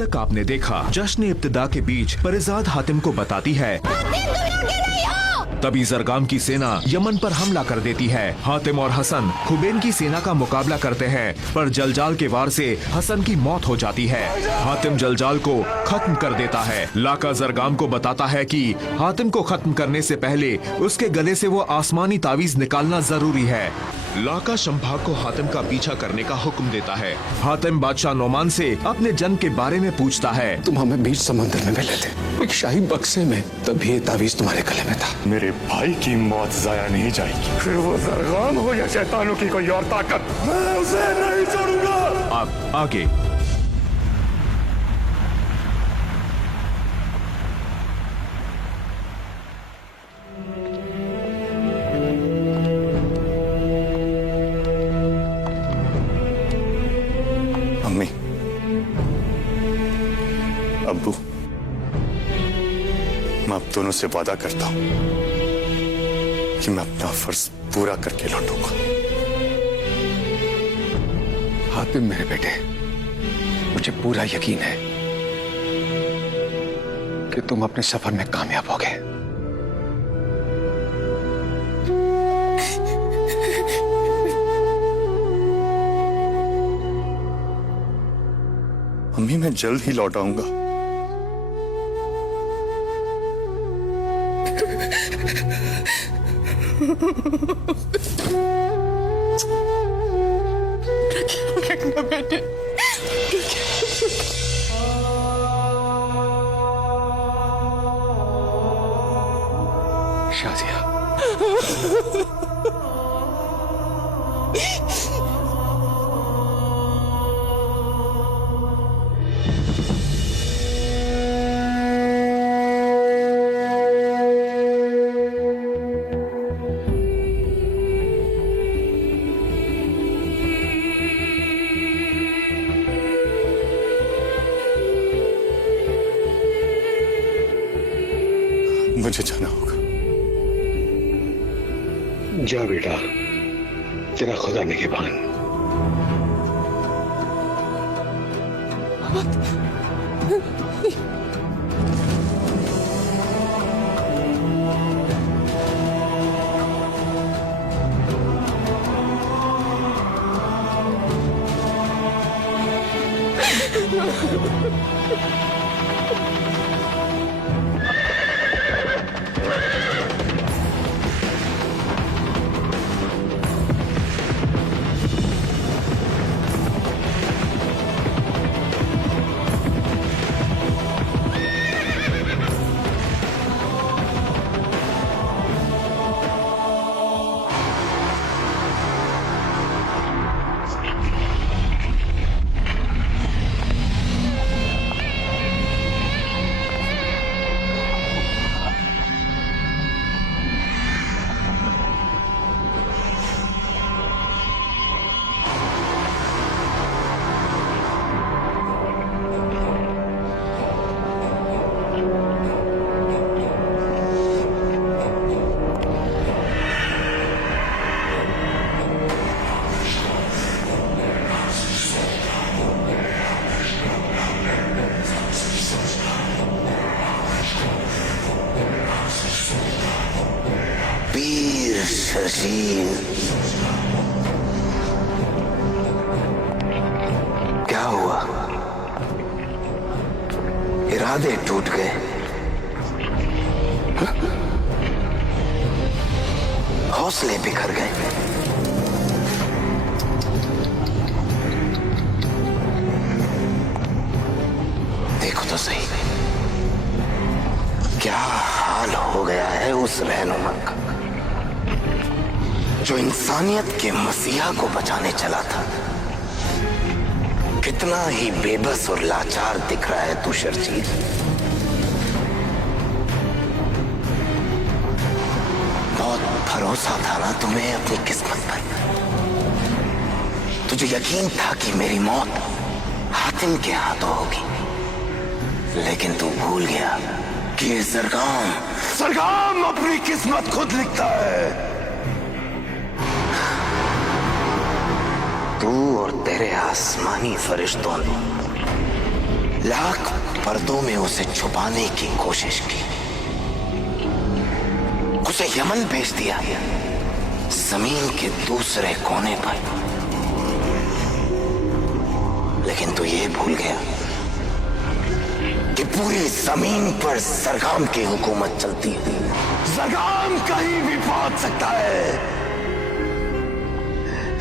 तक आपने देखा। जश्न इब्तिदा के बीच परिजाद हातिम को बताती है, तभी जरगाम की सेना यमन पर हमला कर देती है। हातिम और हसन खुबैन की सेना का मुकाबला करते हैं, पर जलजाल के वार से हसन की मौत हो जाती है। हातिम जलजाल को खत्म कर देता है। लाका जरगाम को बताता है कि हातिम को खत्म करने से पहले उसके गले से वो आसमानी तावीज निकालना जरूरी है। लाका शंभा को हातिम का पीछा करने का हुक्म देता है। हातिम बादशाह नोमान से अपने जन्म के बारे में पूछता है। तुम हमें बीच समंदर में मिले थे, एक शाही बक्से में, तभी ये तावीज तुम्हारे गले में था। मेरे भाई की मौत जाया नहीं जाएगी, फिर वो जरगाम हो या शैतानों की कोई और ताकत, मैं उसे नहीं छोड़ूंगा। अब आगे। अम्मी, अब्बू, मैं आप दोनों से वादा करता हूं कि मैं अपना फर्ज पूरा करके लौटूंगा। हातिम मेरे बेटे, मुझे पूरा यकीन है कि तुम अपने सफर में कामयाब होगे। अम्मी, मैं जल्द ही लौट आऊंगा। शाजिया, मुझे जाना होगा। जा बेटा, तेरा खुदा निगहबान। क्या हुआ? इरादे टूट गए? हौसले बिखर गए? देखो तो सही, क्या हाल हो गया है उस रहनुमा का जो इंसानियत के मसीहा को बचाने चला था। कितना ही बेबस और लाचार दिख रहा है तू शर्जील। बहुत भरोसा था ना तुम्हें अपनी किस्मत पर। तुझे यकीन था कि मेरी मौत हातिम के हाथों होगी, लेकिन तू भूल गया कि ये सरगाम अपनी किस्मत खुद लिखता है। तू और तेरे आसमानी फरिश्तों ने लाख पर्दों में उसे छुपाने की कोशिश की, उसे यमन भेज दिया, जमीन के दूसरे कोने पर। लेकिन तू ये भूल गया कि पूरी जमीन पर सरगाम की हुकूमत चलती है। सरगाम कहीं भी पहुंच सकता है,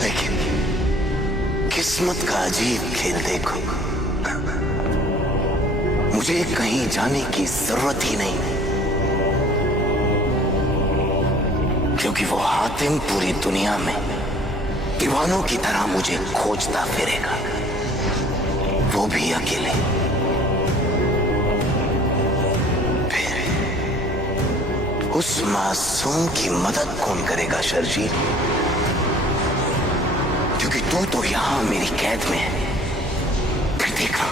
लेकिन किस्मत का अजीब खेल देखो, मुझे कहीं जाने की जरूरत ही नहीं, क्योंकि वो हातिम पूरी दुनिया में दीवानों की तरह मुझे खोजता फिरेगा, वो भी अकेले। फिर उस मासूम की मदद कौन करेगा शर्जील? क्योंकि तू तो यहां मेरी कैद में है। फिर देखना,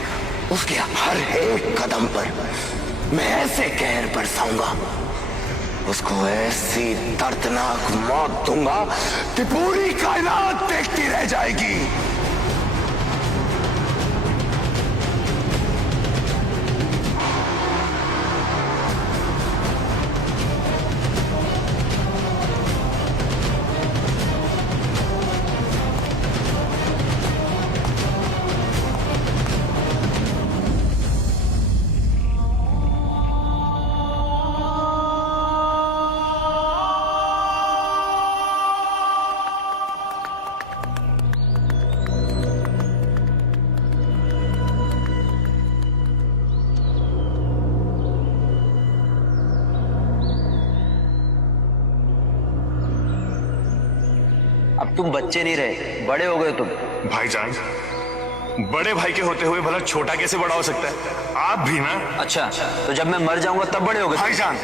उसके हर एक कदम पर मैं ऐसे कहर बरसाऊंगा, उसको ऐसी दर्दनाक मौत दूंगा कि पूरी कायनात देखती रह जाएगी। अब तुम बच्चे नहीं रहे, बड़े हो गए तुम। भाईजान, बड़े भाई के होते हुए भला छोटा कैसे बड़ा हो सकता है? आप भी ना। अच्छा, तो जब मैं मर जाऊंगा तब बड़े हो गए। भाईजान,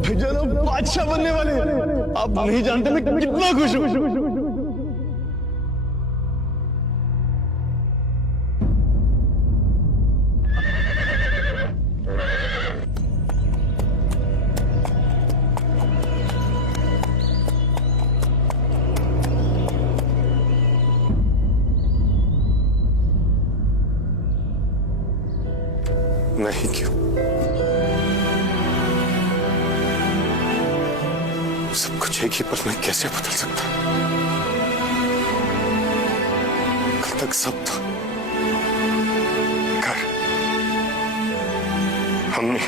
भाईजान आप बादशाह बनने वाले हैं। आप नहीं जानते मैं कितना खुश हूँ। नहीं क्यों? सब कुछ एक ही पल में कैसे बदल सकता? कल तक सब था, घर, हमने,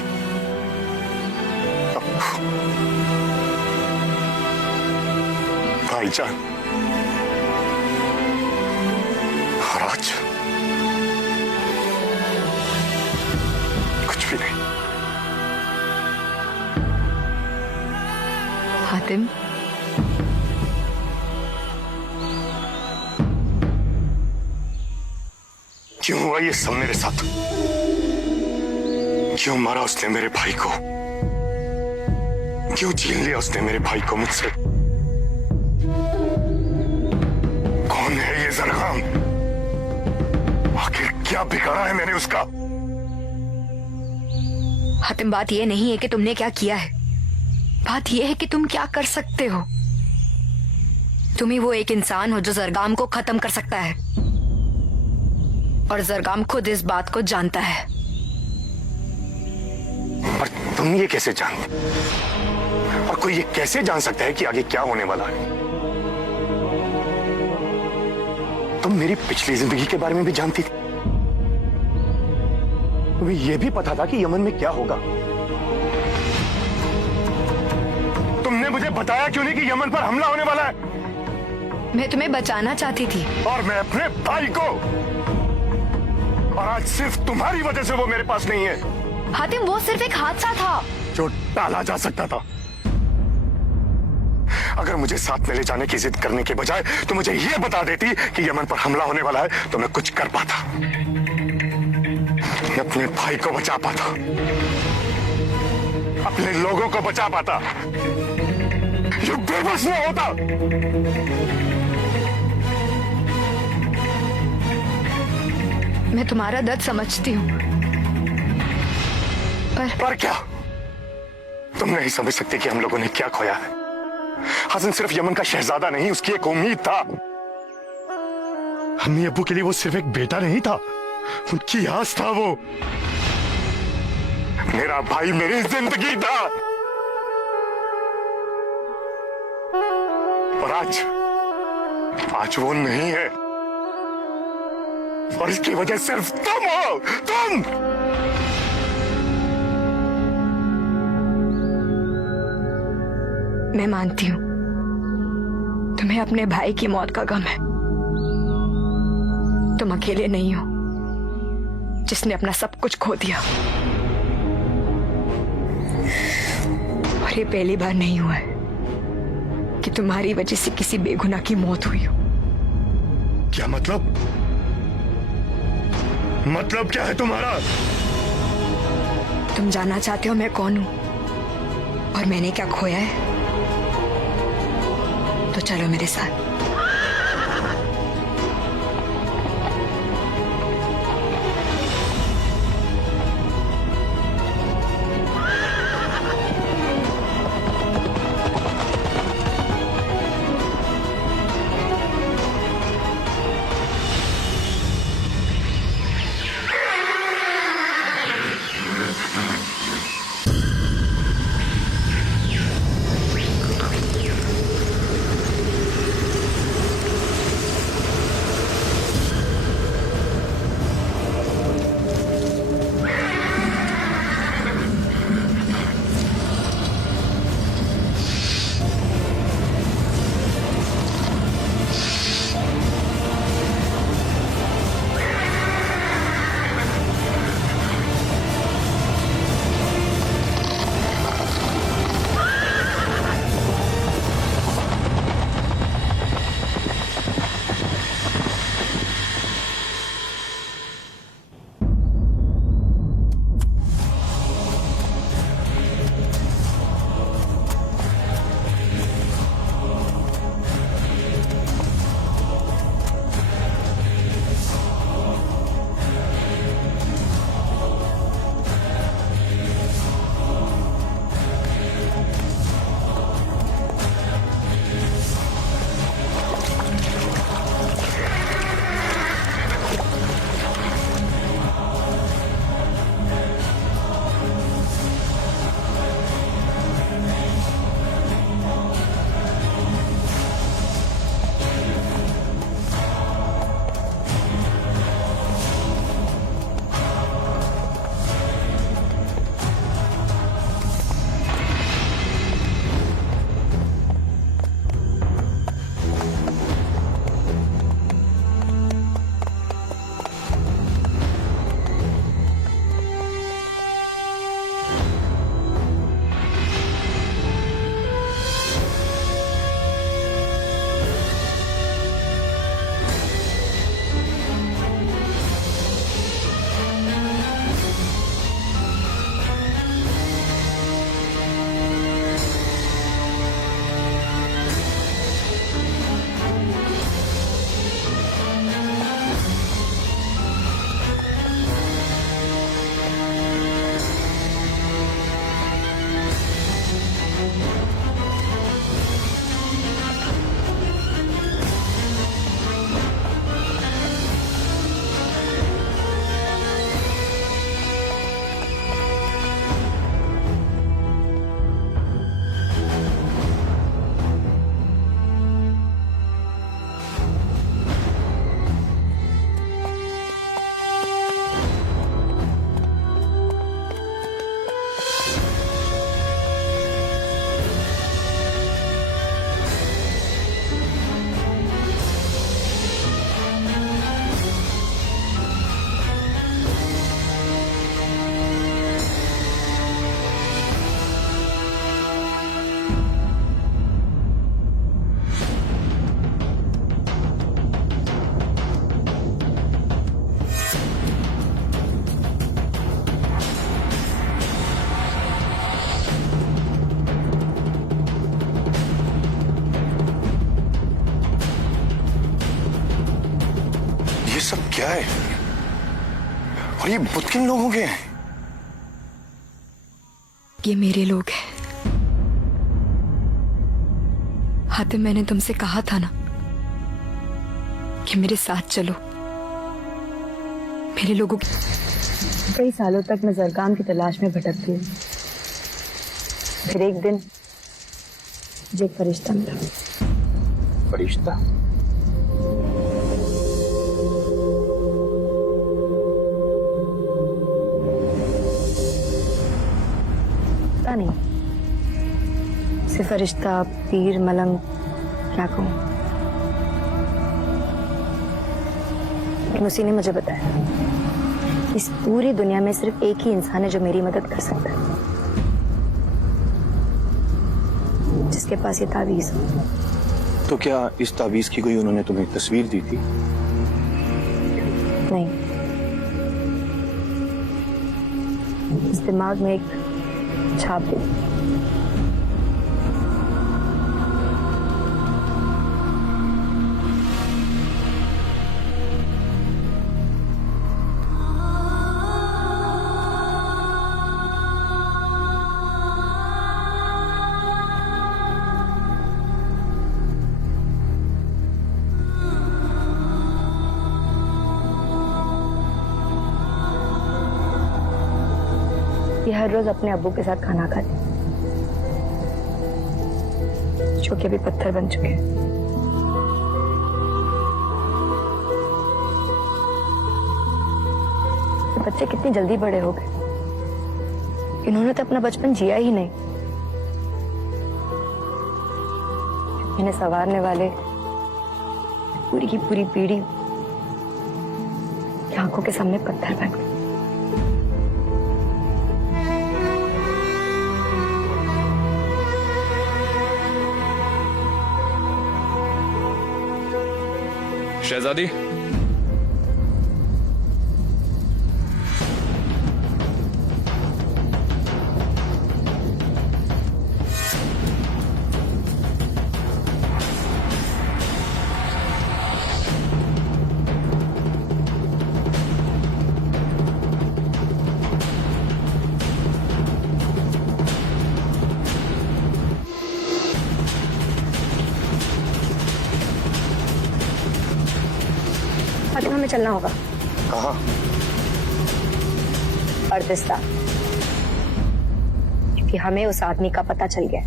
अब्बू, भाईजान, और आज कुछ भी नहीं। हातिम, क्यों हुआ ये सब मेरे साथ? क्यों मारा उसने मेरे भाई को? क्यों छीन लिया उसने मेरे भाई को मुझसे? कौन है ये जरगाम? आखिर क्या बिगाड़ा है मैंने उसका? हातिम, बात यह नहीं है कि तुमने क्या किया है, बात यह है कि तुम क्या कर सकते हो। तुम ही वो एक इंसान हो जो जरगाम को खत्म कर सकता है, और जरगाम खुद इस बात को जानता है। और तुम ये कैसे जानते? और कोई ये कैसे जान सकता है कि आगे क्या होने वाला है? तुम मेरी पिछली जिंदगी के बारे में भी जानती थी। तुम्हें यह भी पता था कि यमन में क्या होगा। तुमने मुझे बताया क्यों नहीं कि यमन पर हमला होने वाला है? मैं तुम्हें बचाना चाहती थी। और मैं अपने भाई को, और आज सिर्फ तुम्हारी वजह से वो मेरे पास नहीं है। हातिम, वो सिर्फ एक हादसा था जो टाला जा सकता था। अगर मुझे साथ में ले जाने की जिद करने के बजाय तो मुझे यह बता देती कि यमन पर हमला होने वाला है तो मैं कुछ कर पाता, मैं अपने भाई को बचा पाता, अपने लोगों को बचा पाता, ये बेबस न होता। मैं तुम्हारा दर्द समझती हूँ, पर क्या? तुम नहीं समझ सकते कि हम लोगों ने क्या खोया है। हसन सिर्फ यमन का शहजादा नहीं, उसकी एक उम्मीद था। अम्मी अब्बू के लिए वो सिर्फ एक बेटा नहीं था, उनकी आस था। वो मेरा भाई मेरी जिंदगी था। और आज वो नहीं है, और इसकी वजह सिर्फ तुम हो। तुम मैं मानती हूँ तुम्हें अपने भाई की मौत का गम है। तुम अकेले नहीं हो जिसने अपना सब कुछ खो दिया। और ये पहली बार नहीं हुआ है कि तुम्हारी वजह से किसी बेगुनाह की मौत हुई हो। क्या मतलब? मतलब क्या है तुम्हारा? तुम जानना चाहते हो मैं कौन हूं और मैंने क्या खोया है? तो चलो मेरे साथ। क्या है? और ये बुत किन लोगों के हैं? ये मेरे लोग हैं। हातिम, मैंने तुमसे कहा था ना कि मेरे साथ चलो। मेरे लोगों की कई सालों तक मैं जरगाम की तलाश में भटकती हूँ। फिर एक दिन मुझे एक फरिश्ता मिला। फरिश्ता? पता नहीं, सिर्फ फरिश्ता, पीर, मलंग, क्या कहूँ, लेकिन उसी ने मुझे बताया इस पूरी दुनिया में सिर्फ एक ही इंसान है जो मेरी मदद कर सकता है, जिसके पास ये तावीज हो। तो क्या इस तावीज की कोई उन्होंने तुम्हें तस्वीर दी थी? नहीं, इस दिमाग में एक छाप दी। ये हर रोज अपने अब्बू के साथ खाना खाते, जो कि अभी पत्थर बन चुके हैं। बच्चे कितनी जल्दी बड़े हो गए। इन्होंने तो अपना बचपन जिया ही नहीं। इन्हें संवारने वाले पूरी की पूरी पीढ़ी आंखों के सामने पत्थर बन गई। शहजादी, अब हमें चलना होगा। कहाँ? अर्दिस्तान, क्योंकि हमें उस आदमी का पता चल गया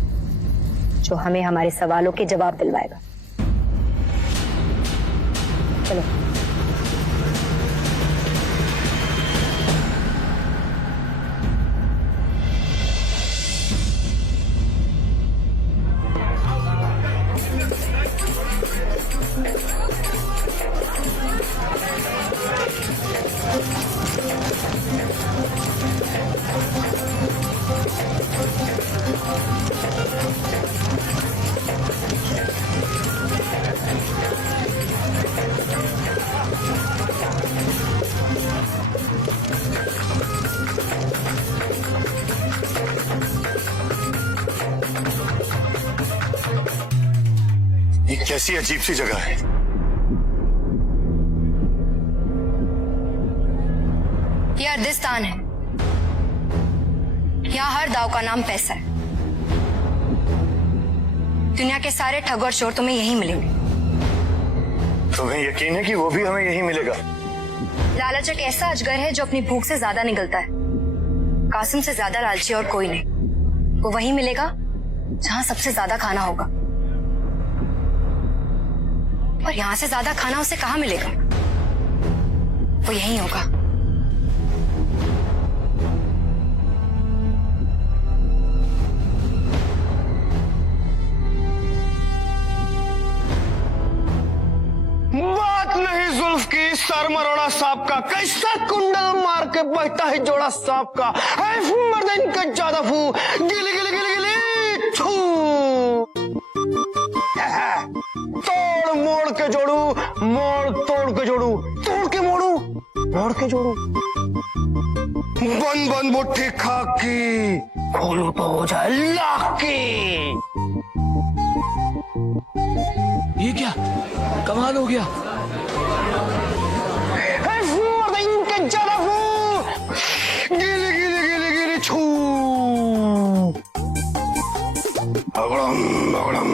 जो हमें हमारे सवालों के जवाब दिलवाएगा। चलो। ये कैसी अजीब सी जगह है। ये अर्दिस्तान है। यहाँ हर दाव का नाम पैसा है। दुनिया के सारे ठग और चोर तुम्हें यहीं मिलेंगे। तुम्हें यकीन है कि वो भी हमें यहीं मिलेगा? लालच एक ऐसा अजगर है जो अपनी भूख से ज्यादा निगलता है। कासिम से ज्यादा लालची और कोई नहीं। वो वहीं मिलेगा जहां सबसे ज्यादा खाना होगा, और यहां से ज्यादा खाना उसे कहां मिलेगा? वो यहीं होगा। बात नहीं जुल्फ की सर मरोड़ा सांप का, कैसा कुंडल मार के बहता है जोड़ा सांप का। है मर्द इनका ज्यादा फू, गिली गिली गिली गिली छू। तोड़ मोड़ के जोड़ू, मोड़ तोड़ के जोड़ू, तोड़ के मोड़ू, मोड़ के जोड़ू। बन बन मुट्ठी खा की, खोलू तो हो जाए लाख की। ये क्या कमाल हो गया। इनके ज्यादा गिली गिली गिली गिली छू। अगड़म अगड़म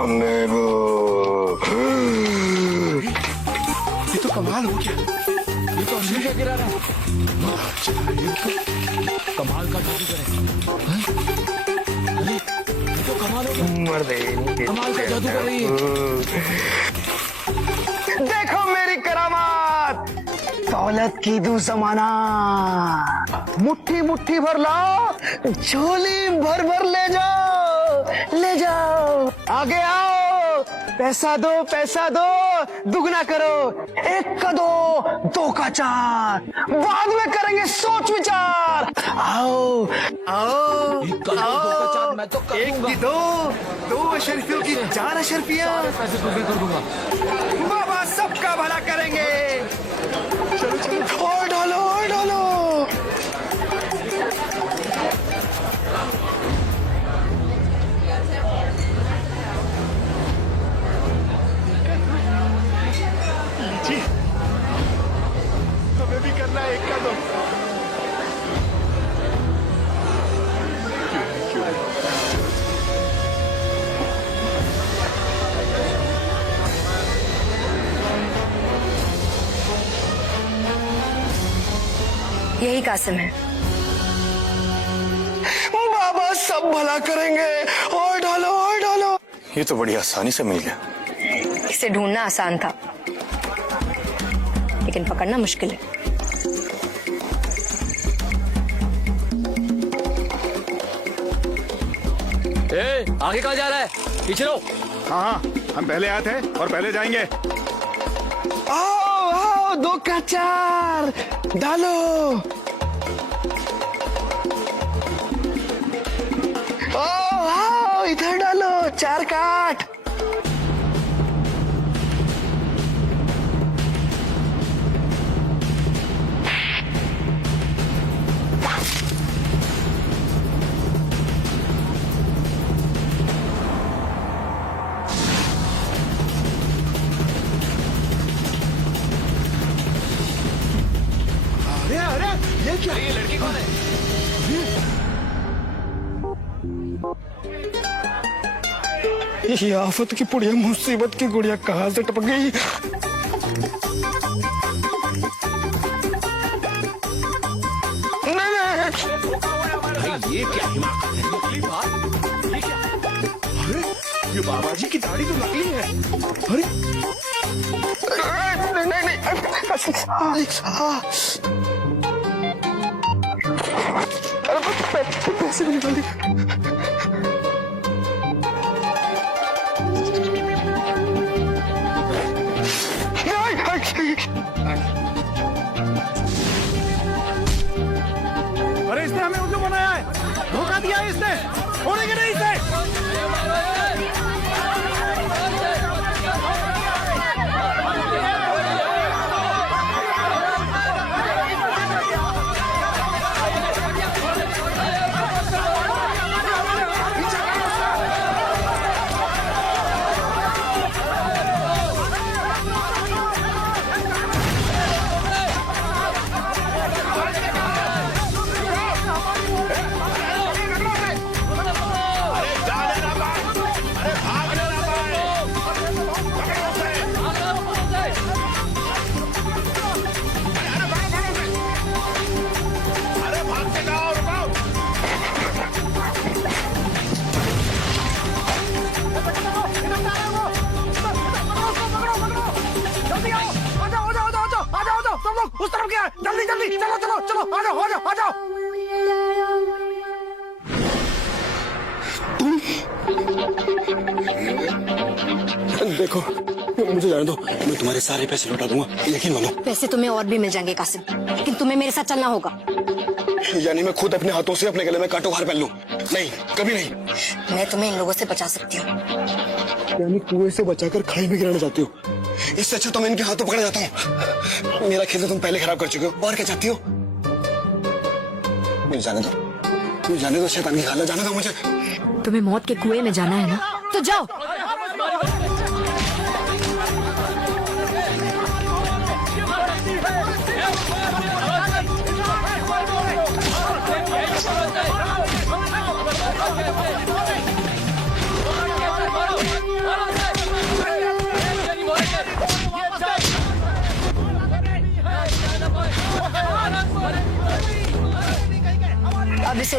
अम्बेबो। ये तो कमाल हो गया, ये तो असली का गिरा रहा है। कमाल का जादूगर है। अरे ये तो कमाल हो गया, कमाल का जादूगर है ये। देखो मेरी करामात, दौलत की दू जमाना, मुट्ठी मुट्ठी भर लाओ, झोली भर भर ले जाओ, ले जाओ, आगे आओ, पैसा दो, दुगना करो, एक का दो का चार, बाद में करेंगे सोच विचार। आओ आओ एक का दो का चार मैं तो कर एक की दो अशरफियों की 4 अशरफियां, पैसे तो मैं कर दूंगा। बाबा सबका भला करेंगे। चलो चलो और डालो। जी हमें भी करना है एक का दो। यही कासिम है। बाबा सब भला करेंगे, और डालो। ये तो बड़ी आसानी से मिल गया। इसे ढूंढना आसान था, लेकिन पकड़ना मुश्किल है। आगे कहाँ जा रहा है? पीछे रहो। हाँ हम पहले आए थे और पहले जाएंगे। आओ 2 का 4 डालो। आओ इधर डालो, 4 का 8। ये क्या? ये लड़की कौन है? ये आफत की पुड़िया, मुसीबत की गुड़िया कहाँ से टपक गई? नहीं। ये क्या हिमाकत है? नकली बात? ये क्या? अरे ये बाबा जी की दाढ़ी तो नकली है। अरे नहीं। पैसे भी निकाल दी। अरे इसने हमें उल्लू बनाया है, धोखा दिया है इसने, छोड़ेंगे नहीं इसे। उस तरफ क्या? जल्दी चलो आ जाओ। देखो मुझे जाने दो, मैं तुम्हारे सारे पैसे लौटा दूंगा, यकीन मानो। पैसे तुम्हें और भी मिल जाएंगे कासिम, लेकिन तुम्हें मेरे साथ चलना होगा। यानी मैं खुद अपने हाथों से अपने गले में कांटो हार पहन लूं? नहीं, कभी नहीं। मैं तुम्हें इन लोगों से बचा सकती हूँ। यानी कुएं से बचाकर खाई में गिराना चाहती हो? इससे अच्छा तो मैं इनके हाथों पकड़ जाता हूँ। मेरा खेल तो तुम पहले खराब कर चुके हो, और क्या चाहती हो? मुझे जाने दो शैतान की खाला, जाने दो मुझे। तुम्हें मौत के कुएं में जाना है ना, तो जाओ।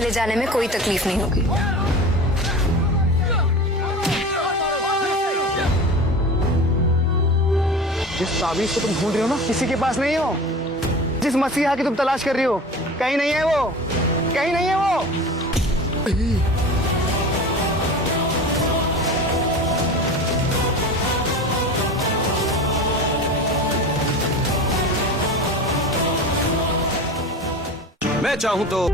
चले जाने में कोई तकलीफ नहीं होगी। जिस ताबीज को तुम ढूंढ रही हो ना, किसी के पास नहीं हो। जिस मसीहा की तुम तलाश कर रही हो, कहीं नहीं है वो, कहीं नहीं है वो। मैं चाहूं तो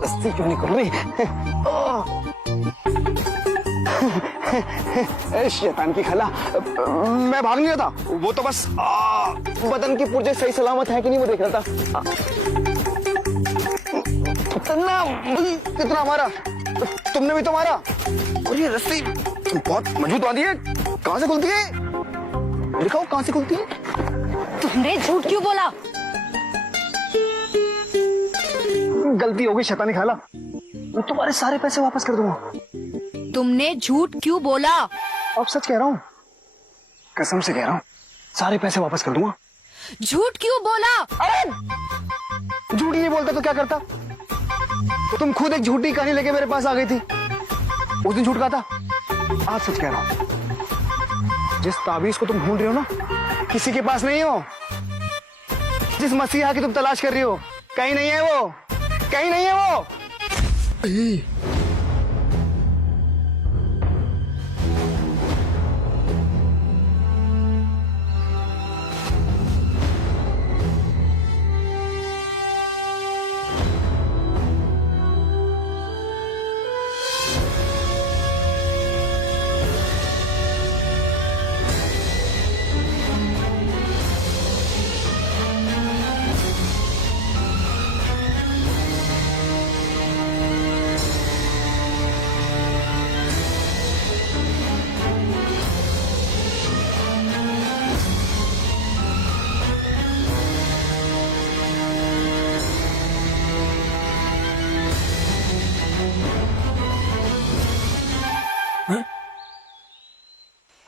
रस्सी क्यों नहीं खुल रही? शैतान की खला, मैं भाग नहीं रहा था, वो तो बस बदन की पुर्जे सही सलामत है कि नहीं वो देख रहा था। कितना मारा तुमने भी तो मारा। और ये रस्सी बहुत मजबूत बांधी है, कहाँ से खुलती है? दिखाओ कहाँ से खुलती है। तुमने झूठ क्यों बोला? गलती हो गई शैतानी खाला, मैं तुम्हारे सारे पैसे वापस कर दूंगा। तुमने झूठ क्यों बोला? अब सच कह रहा हूँ, कसम से कह रहा हूँ, सारे पैसे वापस कर दूंगा। झूठ क्यों बोला? अरे झूठ नहीं बोलता तो क्या करता? तुम खुद एक झूठी कहानी लेके मेरे पास आ गई थी, उस दिन झूठ कहा था, आज सच कह रहा हूँ। जिस ताबीज को तुम ढूंढ रही हो ना, किसी के पास नहीं हो। जिस मसीहा की तुम तलाश कर रही हो, कहीं नहीं है वो, कहीं नहीं है वो।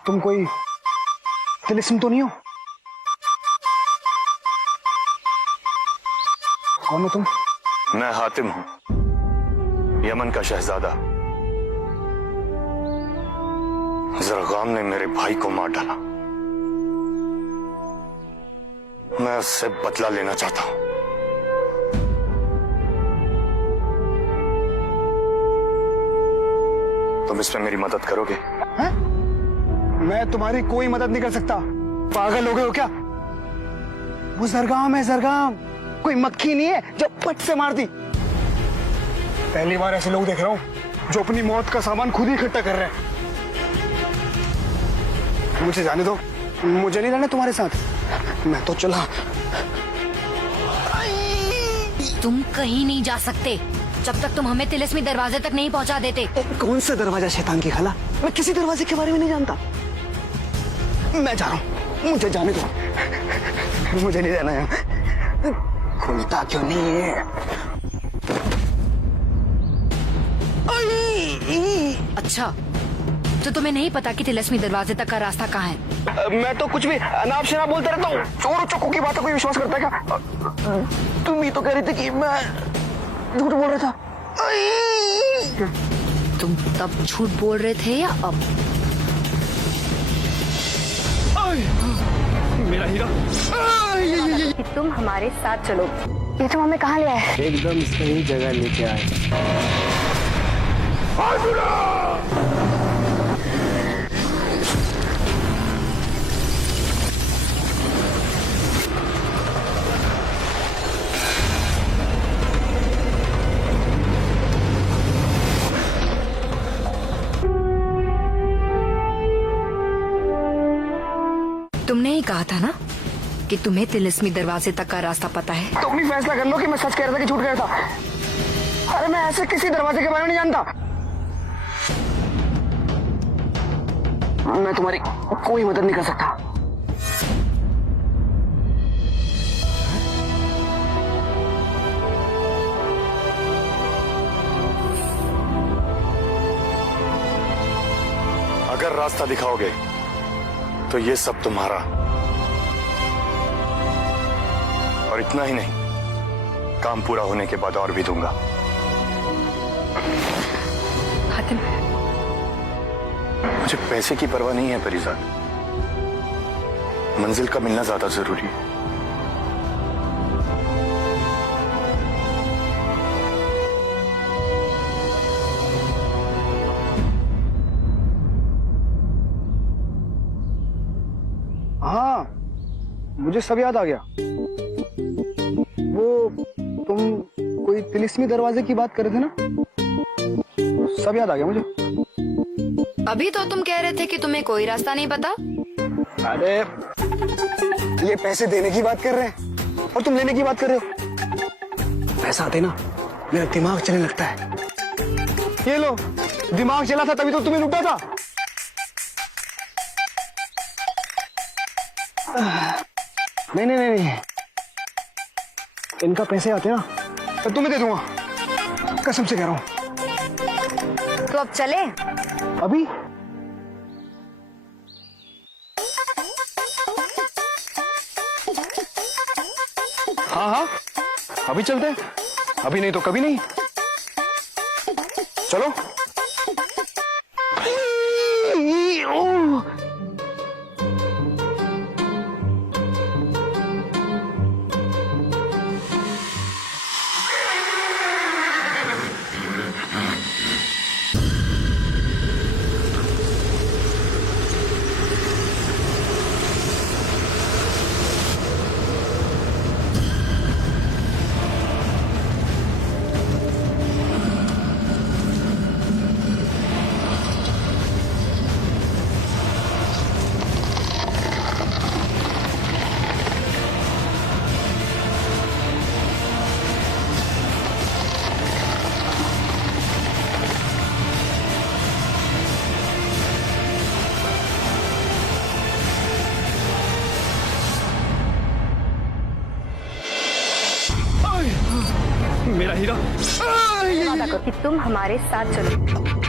तुम कोई तिलिस्म तो नहीं हो? कौन हो तुम? मैं हातिम हूं, यमन का शहजादा। जरगाम ने मेरे भाई को मार डाला, मैं उससे बदला लेना चाहता हूं। तुम इस पे मेरी मदद करोगे? हैं? मैं तुम्हारी कोई मदद नहीं कर सकता, पागल हो गए हो क्या? वो जरगाम है, जरगाम कोई मक्खी नहीं है जो पट से मार दी। पहली बार ऐसे लोग देख रहा हूं जो अपनी मौत का सामान खुद ही इकट्ठा कर रहे हैं। मुझे जाने दो, मुझे नहीं रहना तुम्हारे साथ, मैं तो चला। तुम कहीं नहीं जा सकते जब तक तुम हमें तिलिस्मी दरवाजे तक नहीं पहुंचा देते। कौन सा दरवाजा शैतान की खाला? मैं किसी दरवाजे के बारे में नहीं जानता। मैं जा रहा हूँ, मुझे जाने दो, मुझे नहीं रहना यहाँ। खुलता क्यों नहीं है? अच्छा, तो तुम्हें नहीं पता कि तिलिस्मी दरवाजे तक का रास्ता कहाँ है? मैं तो कुछ भी अनाप शनाप बोलता रहता हूँ, चोर चक्कू की बातों को विश्वास करता है क्या? तुम ही तो कह रही थी कि मैं झूठ बोल रहा था। तुम तब झूठ बोल रहे थे या अब? मेरा हीरा। कि तुम हमारे साथ चलो। ये तुम हमें कहाँ ले आए? एकदम सही जगह लेके आए। तुमने ही कहा था ना कि तुम्हें तिलिस्मी दरवाजे तक का रास्ता पता है। तुम भी फैसला कर लो कि मैं सच कह रहा था कि झूठ कह रहा था। अरे मैं ऐसे किसी दरवाजे के बारे में नहीं जानता। मैं तुम्हारी कोई मदद नहीं कर सकता। अगर रास्ता दिखाओगे तो ये सब तुम्हारा, और इतना ही नहीं, काम पूरा होने के बाद और भी दूंगा। हातिम, मुझे पैसे की परवाह नहीं है परिजाद, मंजिल का मिलना ज्यादा जरूरी है। हाँ, मुझे सब याद आ गया। वो तुम कोई तिलिस्मी दरवाजे की बात कर रहे थे ना, सब याद आ गया मुझे। अभी तो तुम कह रहे थे कि तुम्हें कोई रास्ता नहीं पता। अरे ये पैसे देने की बात कर रहे हैं और तुम लेने की बात कर रहे हो। पैसा आते ना मेरा दिमाग चलने लगता है। ये लो, दिमाग चला था तभी तो तुम्हें लूटा था। नहीं नहीं नहीं नहीं, इनका पैसे आते ना तो तुम्हें दे दूंगा, कसम से कह रहा हूं। तो अब चले? अभी हाँ हाँ, अभी चलते हैं। अभी नहीं तो कभी नहीं। चलो। मेरा हीरा। वादा करो कि तुम हमारे साथ चलो।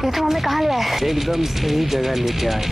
ये तुम हमें कहाँ ले आए? एकदम सही जगह लेके आए।